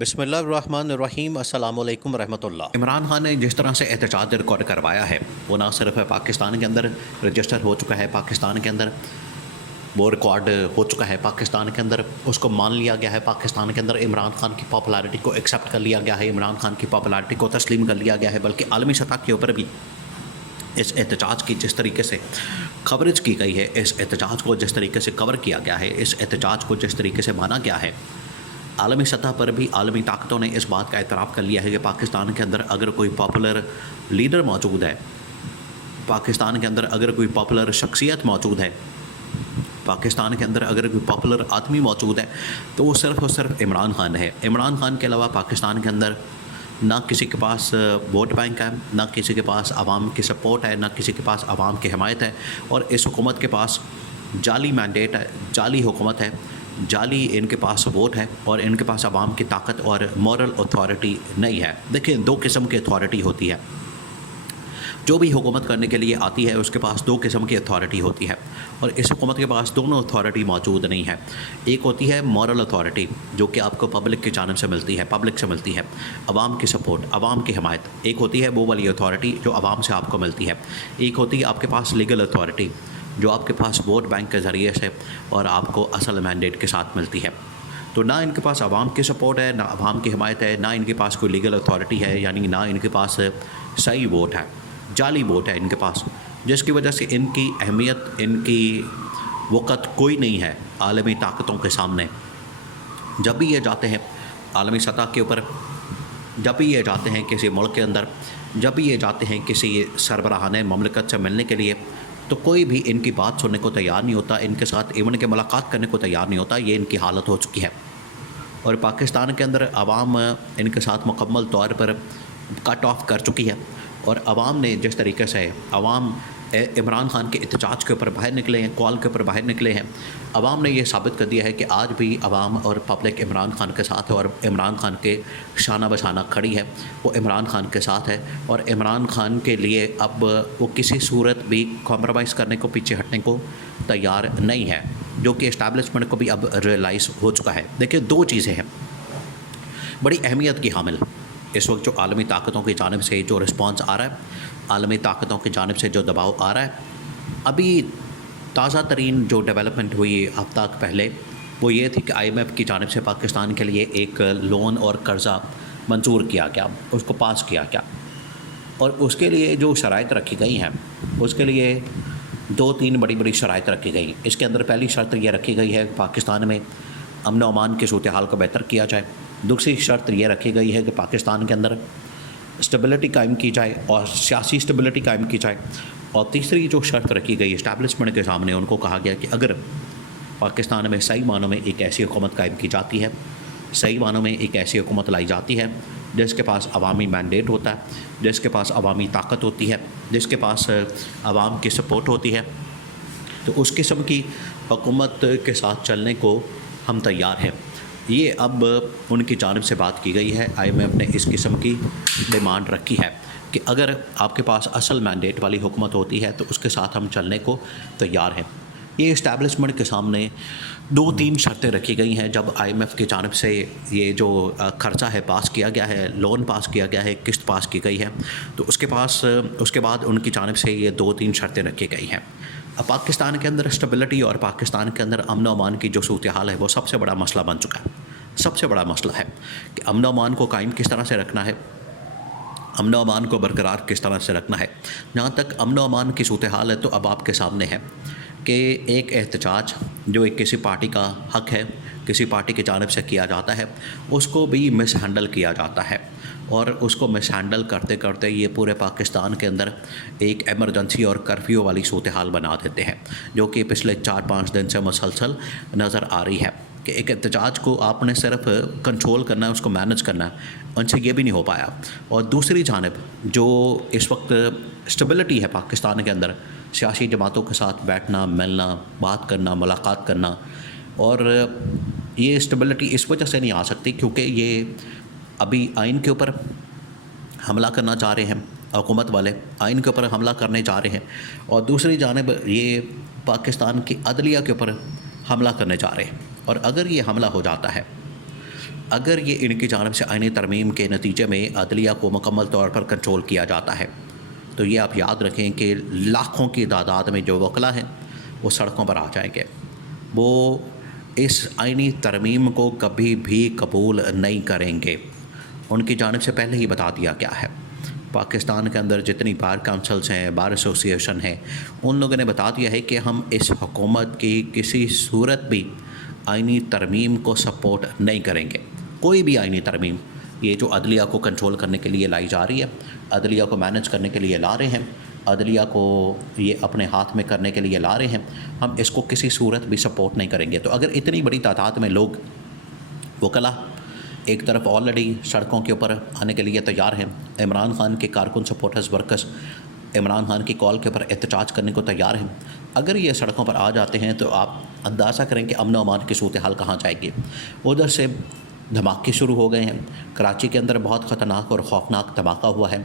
بسم اللہ الرحمن الرحیم، السلام علیکم ورحمۃ اللہ۔ عمران خان نے جس طرح سے احتجاج ریکارڈ کروایا ہے وہ نہ صرف پاکستان کے اندر رجسٹر ہو چکا ہے، پاکستان کے اندر وہ ریکارڈ ہو چکا ہے، پاکستان کے اندر اس کو مان لیا گیا ہے، پاکستان کے اندر عمران خان کی پاپولیرٹی کو ایکسیپٹ کر لیا گیا ہے، عمران خان کی پاپولیرٹی کو تسلیم کر لیا گیا ہے، بلکہ عالمی سطح کے اوپر بھی اس احتجاج کی جس طریقے سے کوریج کی گئی ہے، اس احتجاج کو جس طریقے سے کور کیا گیا ہے، اس احتجاج کو جس طریقے سے مانا گیا ہے، عالمی سطح پر بھی عالمی طاقتوں نے اس بات کا اعتراف کر لیا ہے کہ پاکستان کے اندر اگر کوئی پاپولر لیڈر موجود ہے، پاکستان کے اندر اگر کوئی پاپولر شخصیت موجود ہے، پاکستان کے اندر اگر کوئی پاپولر آدمی موجود ہے تو وہ صرف اور صرف عمران خان ہے۔ عمران خان کے علاوہ پاکستان کے اندر نہ کسی کے پاس ووٹ بینک ہے، نہ کسی کے پاس عوام کی سپورٹ ہے، نہ کسی کے پاس عوام کی حمایت ہے، اور اس حکومت کے پاس جعلی مینڈیٹ ہے، جعلی حکومت ہے، جعلی ان کے پاس ووٹ ہے، اور ان کے پاس عوام کی طاقت اور مورل اتھارٹی نہیں ہے۔ دیکھیں، دو قسم کی اتھارٹی ہوتی ہے، جو بھی حکومت کرنے کے لیے آتی ہے اس کے پاس دو قسم کی اتھارٹی ہوتی ہے، اور اس حکومت کے پاس دونوں اتھارٹی موجود نہیں ہے۔ ایک ہوتی ہے مورل اتھارٹی، جو کہ آپ کو پبلک کی جانب سے ملتی ہے، پبلک سے ملتی ہے، عوام کی سپورٹ، عوام کی حمایت۔ ایک ہوتی ہے وہ والی اتھارٹی جو عوام سے آپ کو ملتی ہے۔ ایک ہوتی ہے آپ کے پاس لیگل اتھارٹی، جو آپ کے پاس ووٹ بینک کے ذریعے سے اور آپ کو اصل مینڈیٹ کے ساتھ ملتی ہے۔ تو نہ ان کے پاس عوام کی سپورٹ ہے، نہ عوام کی حمایت ہے، نہ ان کے پاس کوئی لیگل اتھارٹی ہے، یعنی نہ ان کے پاس صحیح ووٹ ہے، جعلی ووٹ ہے ان کے پاس، جس کی وجہ سے ان کی اہمیت، ان کی وقت کوئی نہیں ہے عالمی طاقتوں کے سامنے۔ جب بھی یہ جاتے ہیں عالمی سطح کے اوپر، جب بھی یہ جاتے ہیں کسی ملک کے اندر، جب بھی یہ جاتے ہیں کسی سربراہان مملکت سے ملنے کے لیے، تو کوئی بھی ان کی بات سننے کو تیار نہیں ہوتا، ان کے ساتھ ایون کہ ملاقات کرنے کو تیار نہیں ہوتا۔ یہ ان کی حالت ہو چکی ہے، اور پاکستان کے اندر عوام ان کے ساتھ مکمل طور پر کٹ آف کر چکی ہے، اور عوام نے جس طریقے سے عوام عمران خان کے احتجاج کے اوپر باہر نکلے ہیں، کال کے اوپر باہر نکلے ہیں، عوام نے یہ ثابت کر دیا ہے کہ آج بھی عوام اور پبلک عمران خان کے ساتھ ہے، اور عمران خان کے شانہ بشانہ کھڑی ہے، وہ عمران خان کے ساتھ ہے، اور عمران خان کے لیے اب وہ کسی صورت بھی کمپرومائز کرنے کو، پیچھے ہٹنے کو تیار نہیں ہے، جو کہ اسٹیبلشمنٹ کو بھی اب ریئلائز ہو چکا ہے۔ دیکھیں، دو چیزیں ہیں بڑی اہمیت کی حامل اس وقت، جو عالمی طاقتوں کی جانب سے جو رسپانس آ رہا ہے، عالمی طاقتوں کی جانب سے جو دباؤ آ رہا ہے۔ ابھی تازہ ترین جو ڈیولپمنٹ ہوئی ہفتہ پہلے، وہ یہ تھی کہ آئی ایم ایف کی جانب سے پاکستان کے لیے ایک لون اور قرضہ منظور کیا گیا، اس کو پاس کیا گیا، اور اس کے لیے جو شرائط رکھی گئی ہیں، اس کے لیے دو تین بڑی بڑی شرائط رکھی گئی۔ اس کے اندر پہلی شرط یہ رکھی گئی ہے کہ پاکستان میں امن و امان کی صورتحال کو بہتر کیا جائے۔ دوسری شرط یہ رکھی گئی ہے کہ پاکستان کے اندر اسٹیبلٹی قائم کی جائے، اور سیاسی اسٹیبلٹی قائم کی جائے۔ اور تیسری جو شرط رکھی گئی اسٹیبلشمنٹ کے سامنے، ان کو کہا گیا کہ اگر پاکستان میں صحیح معنوں میں ایک ایسی حکومت قائم کی جاتی ہے، صحیح معنوں میں ایک ایسی حکومت لائی جاتی ہے جس کے پاس عوامی مینڈیٹ ہوتا ہے، جس کے پاس عوامی طاقت ہوتی ہے، جس کے پاس عوام کی سپورٹ ہوتی ہے، تو اس قسم کی حکومت کے ساتھ چلنے کو ہم تیار ہیں۔ یہ اب ان کی جانب سے بات کی گئی ہے، آئی ایم ایف نے اس قسم کی ڈیمانڈ رکھی ہے کہ اگر آپ کے پاس اصل مینڈیٹ والی حکومت ہوتی ہے تو اس کے ساتھ ہم چلنے کو تیار ہیں۔ یہ اسٹیبلشمنٹ کے سامنے دو تین شرطیں رکھی گئی ہیں۔ جب آئی ایم ایف کی جانب سے یہ جو خرچہ ہے پاس کیا گیا ہے، لون پاس کیا گیا ہے، قسط پاس کی گئی ہے، تو اس کے بعد ان کی جانب سے یہ دو تین شرطیں رکھی گئی ہیں۔ اب پاکستان کے اندر اسٹیبلٹی اور پاکستان کے اندر امن و امان کی جو صورتحال ہے، وہ سب سے بڑا مسئلہ بن چکا ہے۔ سب سے بڑا مسئلہ ہے کہ امن و امان کو قائم کس طرح سے رکھنا ہے، امن و امان کو برقرار کس طرح سے رکھنا ہے۔ جہاں تک امن و امان کی صورتحال ہے، تو اب آپ کے سامنے ہے کہ ایک احتجاج جو ایک کسی پارٹی کا حق ہے، کسی پارٹی کی جانب سے کیا جاتا ہے، اس کو بھی مس ہینڈل کیا جاتا ہے، اور اس کو مس ہینڈل کرتے کرتے یہ پورے پاکستان کے اندر ایک ایمرجنسی اور کرفیو والی صورتحال بنا دیتے ہیں، جو کہ پچھلے 4-5 دن سے مسلسل نظر آ رہی ہے کہ ایک احتجاج کو آپ نے صرف کنٹرول کرنا ہے، اس کو مینج کرنا ہے، ان سے یہ بھی نہیں ہو پایا۔ اور دوسری جانب جو اس وقت اسٹیبلٹی ہے پاکستان کے اندر، سیاسی جماعتوں کے ساتھ بیٹھنا، ملنا، بات کرنا، ملاقات کرنا، اور یہ اسٹیبلٹی اس وجہ سے نہیں آ سکتی کیونکہ یہ ابھی آئین کے اوپر حملہ کرنا چاہ رہے ہیں، حکومت والے آئین کے اوپر حملہ کرنے جا رہے ہیں، اور دوسری جانب یہ پاکستان کی عدلیہ کے اوپر حملہ کرنے جا رہے ہیں۔ اور اگر یہ حملہ ہو جاتا ہے اگر یہ ان کی جانب سے آئینی ترمیم کے نتیجے میں عدلیہ کو مکمل طور پر کنٹرول کیا جاتا ہے تو یہ آپ یاد رکھیں کہ لاکھوں کی تعداد میں جو وکلا ہیں وہ سڑکوں پر آ جائیں گے. وہ اس آئینی ترمیم کو کبھی بھی قبول نہیں کریں گے. ان کی جانب سے پہلے ہی بتا دیا گیا ہے. پاکستان کے اندر جتنی بار کونسلز ہیں، بار ایسوسیشن ہیں، ان لوگوں نے بتا دیا ہے کہ ہم اس حکومت کی کسی صورت بھی آئینی ترمیم کو سپورٹ نہیں کریں گے. کوئی بھی آئینی ترمیم، یہ جو عدلیہ کو کنٹرول کرنے کے لیے لائی جا رہی ہے، عدلیہ کو مینج کرنے کے لیے لا رہے ہیں، عدلیہ کو یہ اپنے ہاتھ میں کرنے کے لیے لا رہے ہیں، ہم اس کو کسی صورت بھی سپورٹ نہیں کریں گے. تو اگر اتنی بڑی تعداد میں لوگ وکلا ایک طرف آلریڈی سڑکوں کے اوپر آنے کے لیے تیار ہیں، عمران خان کے کارکن سپورٹرز ورکرز عمران خان کی کال کے اوپر احتجاج کرنے کو تیار ہیں، اگر یہ سڑکوں پر آ جاتے ہیں تو آپ اندازہ کریں کہ امن و امان کی صورتحال کہاں جائے گی. ادھر سے دھماکے شروع ہو گئے ہیں، کراچی کے اندر بہت خطرناک اور خوفناک دھماکہ ہوا ہے.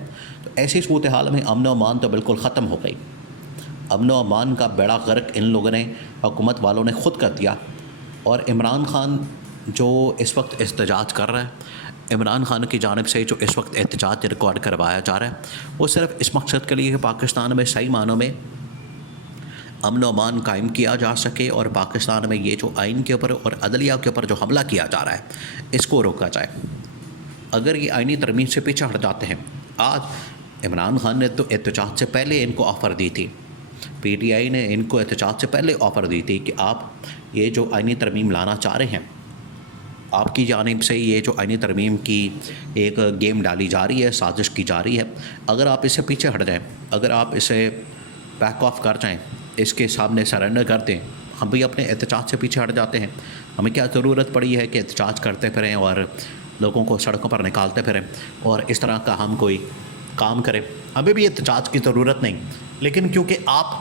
تو ایسی صورتحال میں امن و امان تو بالکل ختم ہو گئی. امن و امان کا بیڑا غرق ان لوگوں نے، حکومت والوں نے خود کر دیا. اور عمران خان جو اس وقت احتجاج کر رہا ہے، عمران خان کی جانب سے جو اس وقت احتجاج ریکارڈ کروایا جا رہا ہے، وہ صرف اس مقصد کے لیے کہ پاکستان میں صحیح معنوں میں امن و امان قائم کیا جا سکے اور پاکستان میں یہ جو آئین کے اوپر اور عدلیہ کے اوپر جو حملہ کیا جا رہا ہے اس کو روکا جائے. اگر یہ آئینی ترمیم سے پیچھے ہٹ جاتے ہیں، آج عمران خان نے تو احتجاج سے پہلے ان کو آفر دی تھی، پی ٹی آئی نے ان کو احتجاج سے پہلے آفر دی تھی کہ آپ یہ جو آئینی ترمیم لانا چاہ رہے ہیں، آپ کی جانب سے یہ جو آئینی ترمیم کی ایک گیم ڈالی جا رہی ہے، سازش کی جا رہی ہے، اگر آپ اس سے پیچھے ہٹ جائیں، اگر آپ اسے بیک آف کر جائیں، اس کے سامنے سرنڈر کر دیں، ہم بھی اپنے احتجاج سے پیچھے ہٹ جاتے ہیں. ہمیں کیا ضرورت پڑی ہے کہ احتجاج کرتے پھریں اور لوگوں کو سڑکوں پر نکالتے پھریں اور اس طرح کا ہم کوئی کام کریں. ہمیں بھی احتجاج کی ضرورت نہیں، لیکن کیونکہ آپ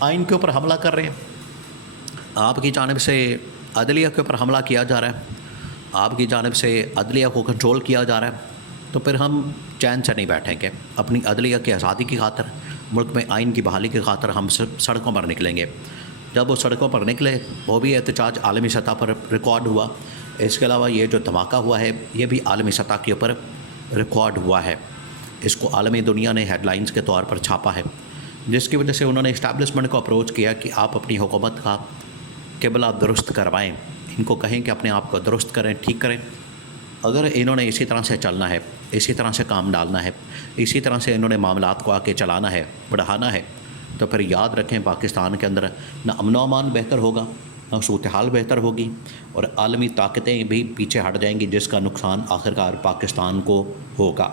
آئین کے اوپر حملہ کر رہے ہیں، آپ کی جانب سے عدلیہ کے اوپر حملہ کیا جا رہا ہے، آپ کی جانب سے عدلیہ کو کنٹرول کیا جا رہا ہے، تو پھر ہم چین سے نہیں بیٹھیں گے. اپنی عدلیہ کی آزادی کی خاطر، ملک میں آئین کی بحالی کی خاطر ہم سڑکوں پر نکلیں گے. جب وہ سڑکوں پر نکلے، وہ بھی احتجاج عالمی سطح پر ریکارڈ ہوا. اس کے علاوہ یہ جو دھماکہ ہوا ہے یہ بھی عالمی سطح کے اوپر ریکارڈ ہوا ہے. اس کو عالمی دنیا نے ہیڈ لائنز کے طور پر چھاپا ہے، جس کی وجہ سے انہوں نے اسٹیبلشمنٹ کو اپروچ کیا کہ آپ اپنی حکومت کا قبلہ درست کروائیں، ان کو کہیں کہ اپنے آپ کو درست کریں، ٹھیک کریں. اگر انہوں نے اسی طرح سے چلنا ہے، اسی طرح سے کام ڈالنا ہے، اسی طرح سے انہوں نے معاملات کو آگے چلانا ہے، بڑھانا ہے، تو پھر یاد رکھیں پاکستان کے اندر نہ امن و امان بہتر ہوگا، نہ صورتحال بہتر ہوگی، اور عالمی طاقتیں بھی پیچھے ہٹ جائیں گی، جس کا نقصان آخرکار پاکستان کو ہوگا.